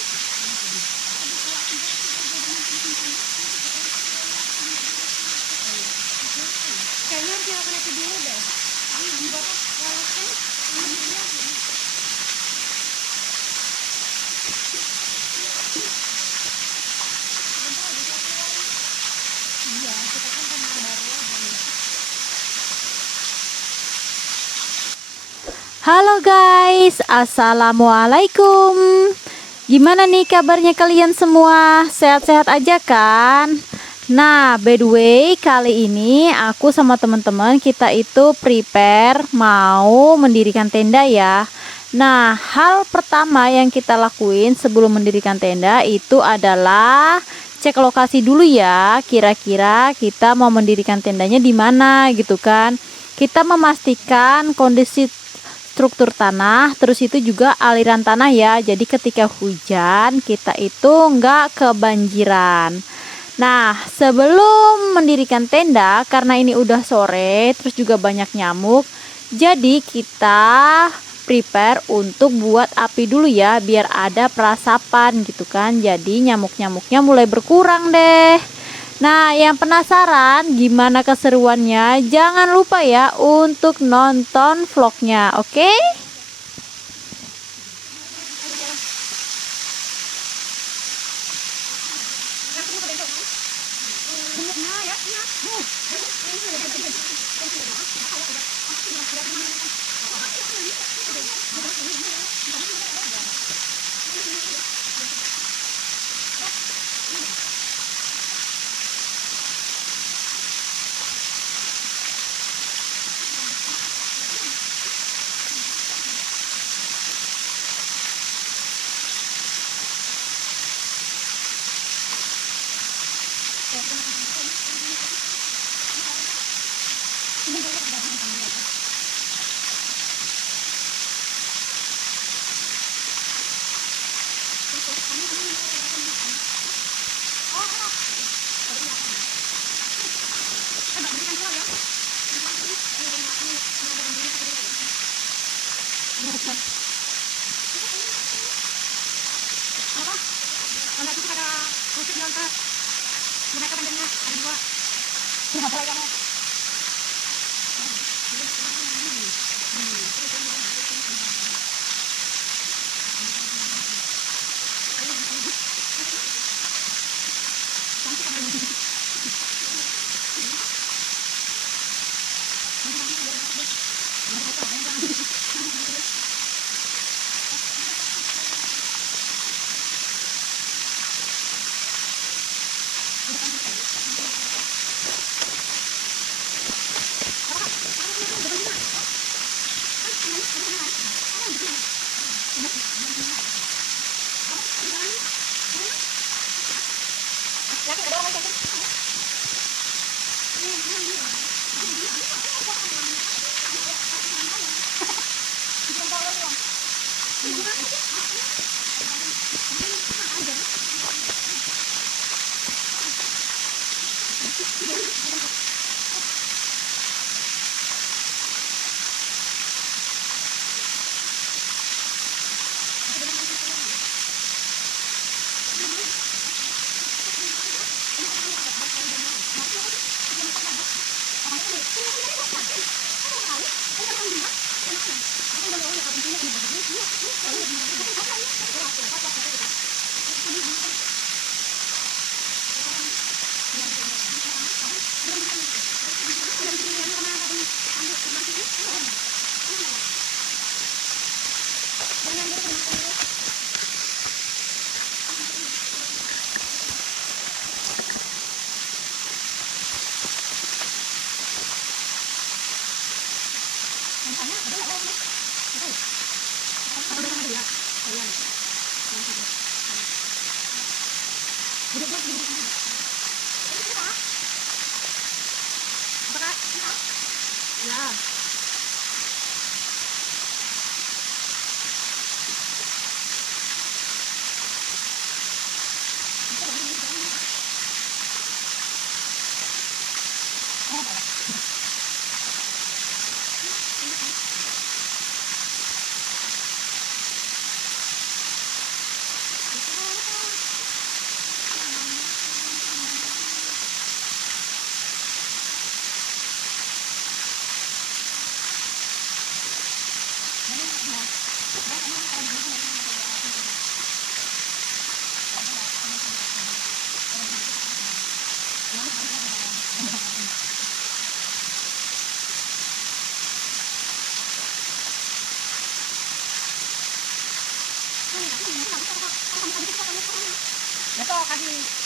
Kayaknya harus nyalakan itu dulu deh. Iya, kita kan kenal baru aja nih. Halo guys, assalamualaikum. Gimana nih kabarnya kalian semua? Sehat-sehat aja kan? Nah, by the way, kali ini aku sama teman-teman kita itu prepare mau mendirikan tenda ya. Nah, hal pertama yang kita lakuin sebelum mendirikan tenda itu adalah cek lokasi dulu ya. Kira-kira kita mau mendirikan tendanya di mana gitu kan. Kita memastikan kondisi struktur tanah, terus itu juga aliran tanah ya. Jadi ketika hujan kita itu nggak kebanjiran. Nah, sebelum mendirikan tenda, karena ini udah sore, terus juga banyak nyamuk, jadi kita prepare untuk buat api dulu ya, biar ada perasapan gitu kan. Jadi nyamuk-nyamuknya mulai berkurang deh. Nah, yang penasaran gimana keseruannya, jangan lupa ya untuk nonton vlognya, oke? Anak itu pada kusik ngangkat. Mereka tendanya ada dua. Kenapa lagi kamu? besok pagi.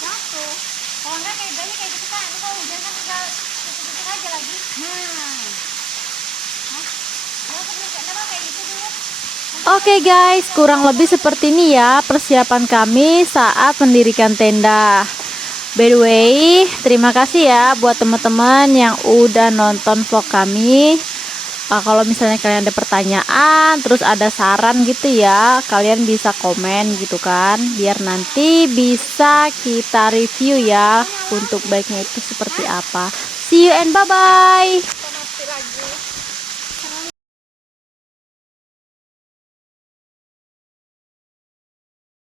Jatuh. Kalau enggak kayak gini kayak gitu kan, kalau hujan kan tinggal tutup-tutup aja lagi. Kalau kenapa kayak gitu dulu? Oke guys, kurang lebih seperti ini ya persiapan kami saat mendirikan tenda. By the way, terima kasih ya buat teman-teman yang udah nonton vlog kami. Kalau misalnya kalian ada pertanyaan, terus ada saran gitu ya, kalian bisa komen gitu kan, biar nanti bisa kita review ya untuk baiknya itu seperti apa. See you and bye-bye. Mati lagi.